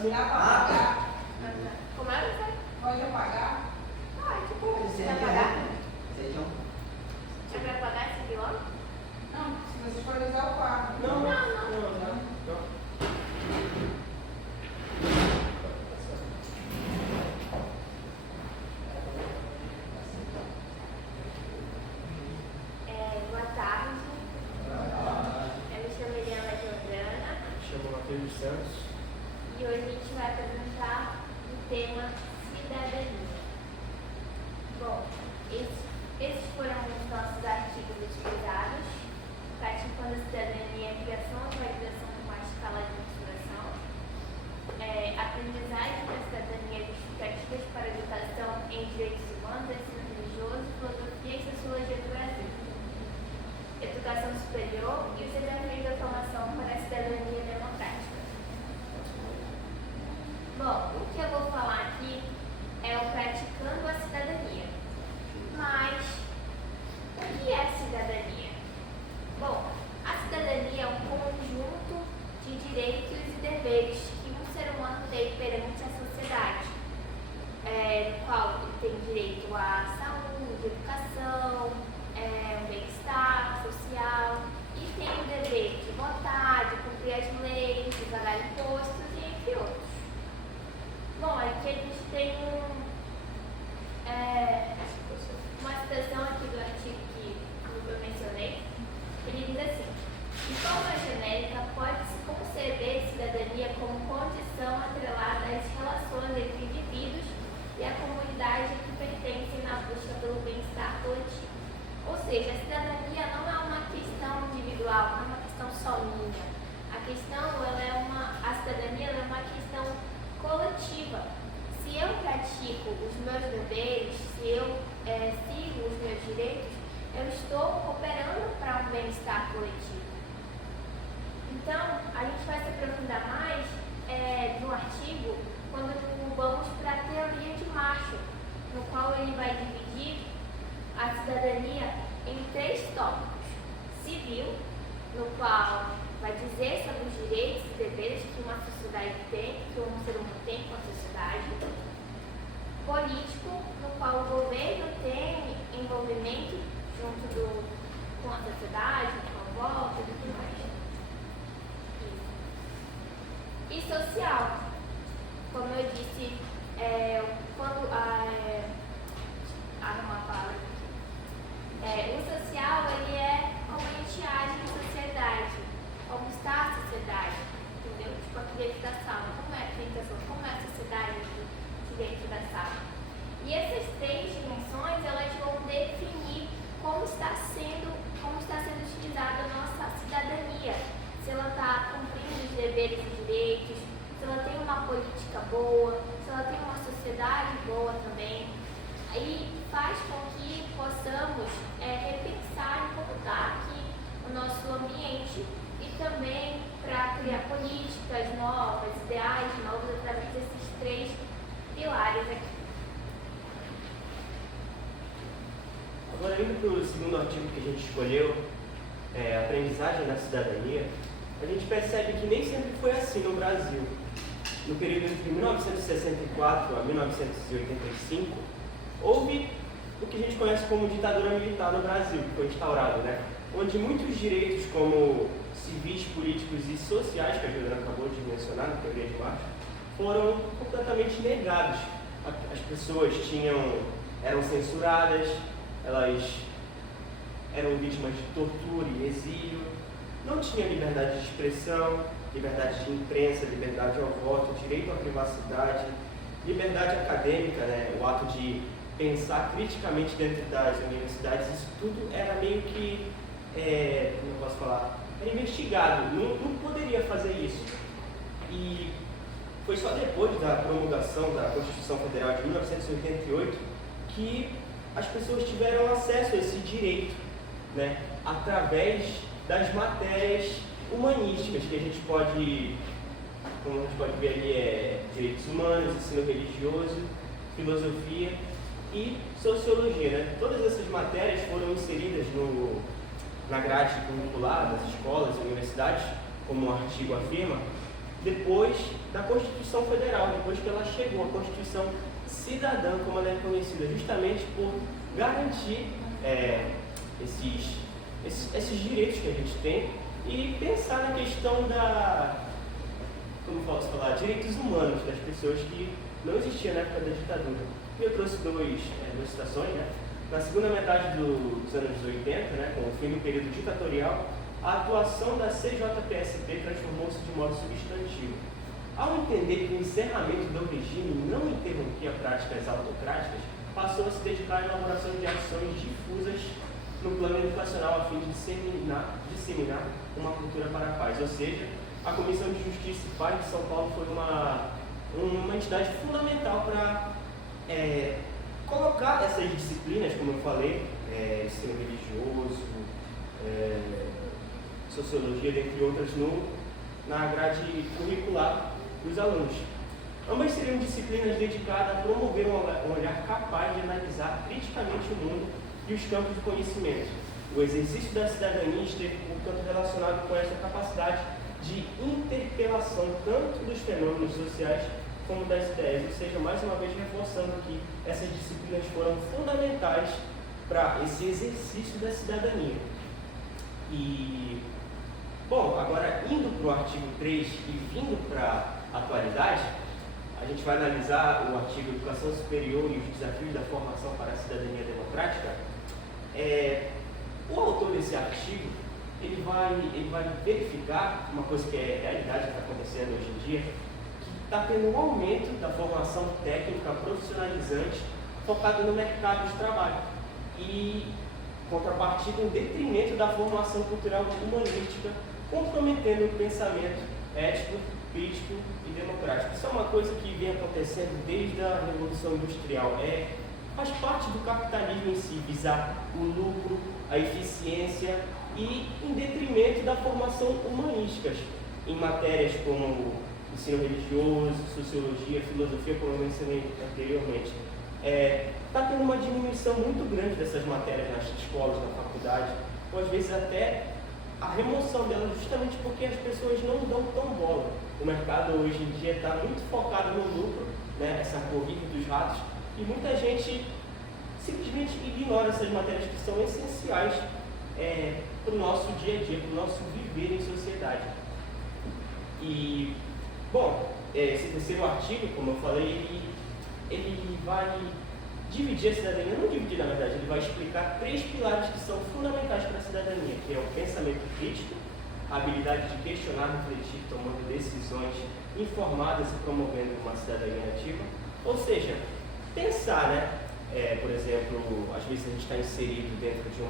Dá pra pagar? Como é que vai? Pode apagar? Pode. Você Vai pagar? Sejam. Você vai pagar esse vilão? Não, se você for usar o quarto. Não. Boa tarde. Eu me chamo Eliana Jordana Chamo Matheus dos Santos. e hoje a gente vai apresentar o tema cidadania. Bom, esses foram os nossos artigos utilizados, praticando a cidadania, criação e validação de uma escala de mensuração, aprendizagem da cidadania, justificativas para a educação em direitos humanos, ensino religioso, filosofia e sociologia do Brasil, educação superior e os desafios da formação para a cidadania democrática. Bom, o que eu vou falar aqui é o praticando a cidadania. Mas, o que é cidadania? Bom, a cidadania é um conjunto de direitos e deveres que um ser humano tem perante a sociedade, no qual ele tem direito à saúde, educação, um bem-estar social, e tem o dever de votar, de cumprir as leis, de pagar impostos e entre outros. Bom, aqui a gente tem uma citação aqui do artigo que eu mencionei. Ele diz assim: de forma genérica, pode-se conceber cidadania como condição atrelada às relações entre indivíduos e a comunidade que pertencem na busca pelo bem-estar coletivo. Ou seja, a cidadania não é uma questão individual, não é uma questão só minha. A cidadania é uma questão coletiva. Se eu pratico os meus deveres, se eu sigo os meus direitos, eu estou cooperando para um bem-estar coletivo. Então, a gente vai se aprofundar mais no artigo quando vamos para a teoria de Marshall, no qual ele vai dividir a cidadania em 3 tópicos: civil, no qual vai dizer sobre os direitos e deveres que uma sociedade tem, que um ser humano tem com a sociedade; político, no qual o governo tem envolvimento junto com a sociedade, com a volta e tudo mais. E social, como eu disse, quando uma palavra aqui. O social, ele é como a gente age na sociedade, como está a sociedade, entendeu? Tipo aqui dentro da sala, como é a sociedade aqui dentro da sala. E essas 3 dimensões, elas vão definir como está sendo utilizada a nossa cidadania, se ela está cumprindo os deveres e direitos, se ela tem uma política boa, se ela tem uma sociedade boa também. Aí faz com que possamos repensar e mudar aqui o nosso ambiente e também para criar políticas novas, ideais novos através desses 3 pilares aqui. Agora, indo para o segundo artigo que a gente escolheu, aprendizagem da cidadania, a gente percebe que nem sempre foi assim no Brasil. No período entre 1964 a 1985, houve o que a gente conhece como ditadura militar no Brasil, que foi instaurado, né? Onde muitos direitos como civis, políticos e sociais, que a Juliana acabou de mencionar na teoria de Marshall, foram completamente negados. As pessoas eram censuradas, elas eram vítimas de tortura e exílio, não tinha liberdade de expressão, liberdade de imprensa, liberdade ao voto, direito à privacidade, liberdade acadêmica, né? O ato de pensar criticamente dentro das universidades, isso tudo era meio que, como eu posso falar, era investigado, não poderia fazer isso. E foi só depois da promulgação da Constituição Federal de 1988 que as pessoas tiveram acesso a esse direito, né, através das matérias humanísticas que a gente pode, como a gente pode ver ali, direitos humanos, ensino religioso, filosofia e sociologia, né? Todas essas matérias foram inseridas na grade curricular das escolas e universidades, como o artigo afirma, depois da Constituição Federal, depois que ela chegou, a Constituição Cidadã, como ela é conhecida, justamente por garantir esses direitos que a gente tem e pensar na questão como posso falar, direitos humanos das pessoas que não existiam na época da ditadura. E eu trouxe duas citações, né? Na segunda metade dos anos 80, né, com o fim do período ditatorial, a atuação da CJPSP transformou-se de modo substantivo. Ao entender que o encerramento do regime não interrompia práticas autocráticas, passou a se dedicar à elaboração de ações difusas no plano educacional a fim de disseminar uma cultura para a paz. Ou seja, a Comissão de Justiça e Paz de São Paulo foi uma entidade fundamental para colocar essas disciplinas, como eu falei, ensino religioso, sociologia, dentre outras, na grade curricular dos alunos. Ambas seriam disciplinas dedicadas a promover um olhar capaz de analisar criticamente o mundo e os campos de conhecimento. O exercício da cidadania esteve, portanto, relacionado com essa capacidade de interpelação tanto dos fenômenos sociais como das ideias, ou seja, mais uma vez reforçando que essas disciplinas foram fundamentais para esse exercício da cidadania. E, bom, agora indo para o artigo 3 e vindo para a atualidade, a gente vai analisar o artigo Educação Superior e os desafios da formação para a cidadania democrática. O autor desse artigo, ele vai verificar uma coisa que é realidade que está acontecendo hoje em dia, que está tendo um aumento da formação técnica profissionalizante focada no mercado de trabalho e contrapartida em detrimento da formação cultural humanística, comprometendo o pensamento ético, crítico e democrático. Isso é uma coisa que vem acontecendo desde a Revolução Industrial. Faz parte do capitalismo em si, visar o lucro, a eficiência e em detrimento da formação humanística, em matérias como ensino religioso, sociologia, filosofia, como eu mencionei anteriormente. Está tendo uma diminuição muito grande dessas matérias nas escolas, na faculdade, ou às vezes até a remoção delas, justamente porque as pessoas não dão tão bola. O mercado hoje em dia está muito focado no lucro, né, essa corrida dos ratos, e muita gente simplesmente ignora essas matérias que são essenciais para o nosso dia a dia, para o nosso viver em sociedade. E, bom, esse terceiro artigo, como eu falei, ele vai dividir a cidadania, não dividir na verdade, ele vai explicar 3 pilares que são fundamentais para a cidadania, que é o pensamento crítico, a habilidade de questionar, refletir, tomando decisões informadas e promovendo uma cidadania ativa. Ou seja, pensar, né? Por exemplo, às vezes a gente está inserido dentro de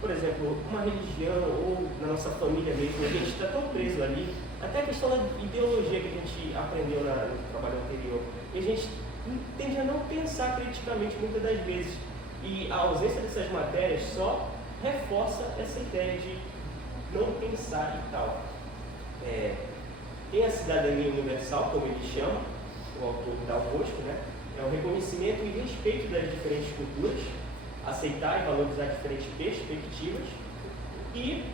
por exemplo, uma religião ou na nossa família mesmo, a gente está tão preso ali, até a questão da ideologia que a gente aprendeu no trabalho anterior, e a gente tende a não pensar criticamente muitas das vezes, e a ausência dessas matérias só reforça essa ideia de não pensar e tal. Tem a cidadania universal, como ele chama, o autor Dal Bosco, né? É o reconhecimento e respeito das diferentes culturas, aceitar e valorizar diferentes perspectivas, e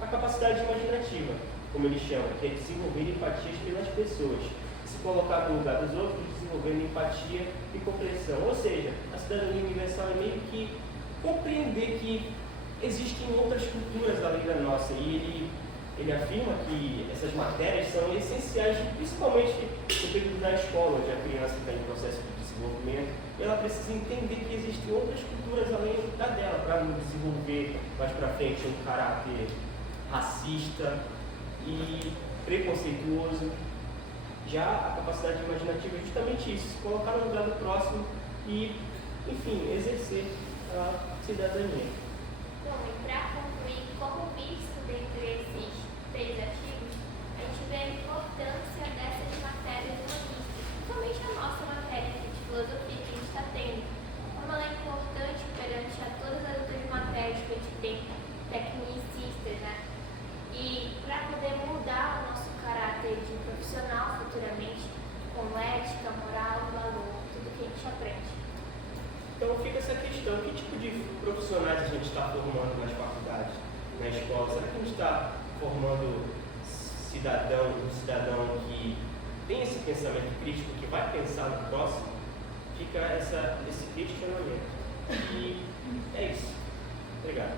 a capacidade imaginativa, como ele chama, que é desenvolver empatias pelas pessoas, se colocar no lugar dos outros, desenvolvendo empatia e compreensão. Ou seja, a cidadania universal é meio que compreender que existem outras culturas além da nossa, e ele afirma que essas matérias são essenciais, principalmente no período da escola, onde a criança está em processo de desenvolvimento, e ela precisa entender que existem outras culturas além da dela, para não desenvolver mais para frente um caráter racista e preconceituoso. Já a capacidade imaginativa é justamente isso, se colocar no lugar do próximo e, enfim, exercer a cidadania. Bom, e para concluir, como visto dentre esses 3 artigos, a gente vê a importância dessas matérias humanísticas, principalmente a nossa matéria de filosofia que a gente está tendo. Como ela é importante perante a todas as outras matérias que a gente tem, tecnicistas, né? E para poder mudar o nosso caráter de profissional futuramente, com ética, moral, valor, tudo que a gente aprende. Então fica essa questão, que tipo de profissionais a gente está formando nas faculdades, na escola? Será que a gente está formando cidadão, um cidadão que tem esse pensamento crítico, que vai pensar no próximo, fica esse questionamento. E é isso. Obrigado.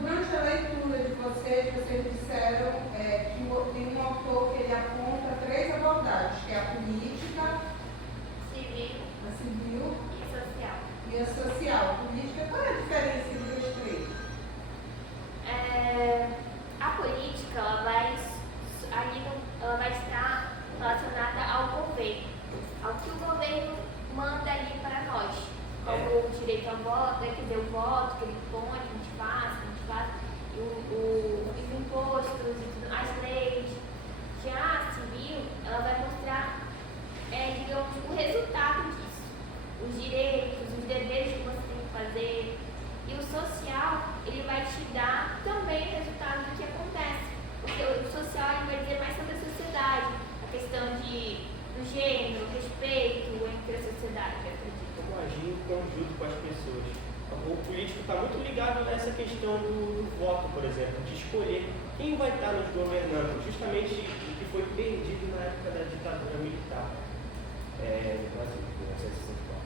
Durante a leitura de vocês disseram que tem um autor que ele aponta 3 abordagens, que é a política, Civil a civil e social. e a social. Política, qual é a diferença entre os 3? A política ela vai estar relacionada ao governo, ao que o governo manda ali para nós, como o direito ao voto, quer dizer, o voto que ele põe, que a gente faz, os impostos, as leis. Já a civil, ela vai mostrar, digamos, o resultado disso, os direitos, os deveres que você tem que fazer. E o social, ele vai te dar também o resultado do que acontece. Porque o social ele vai dizer mais sobre a sociedade, a questão do gênero, respeito entre a sociedade, eu acredito. Como agir em conjunto com as pessoas. O político está muito ligado nessa questão do voto, por exemplo, de escolher quem vai estar nos governando, justamente o que foi perdido na época da ditadura militar, no Brasil, em 1964.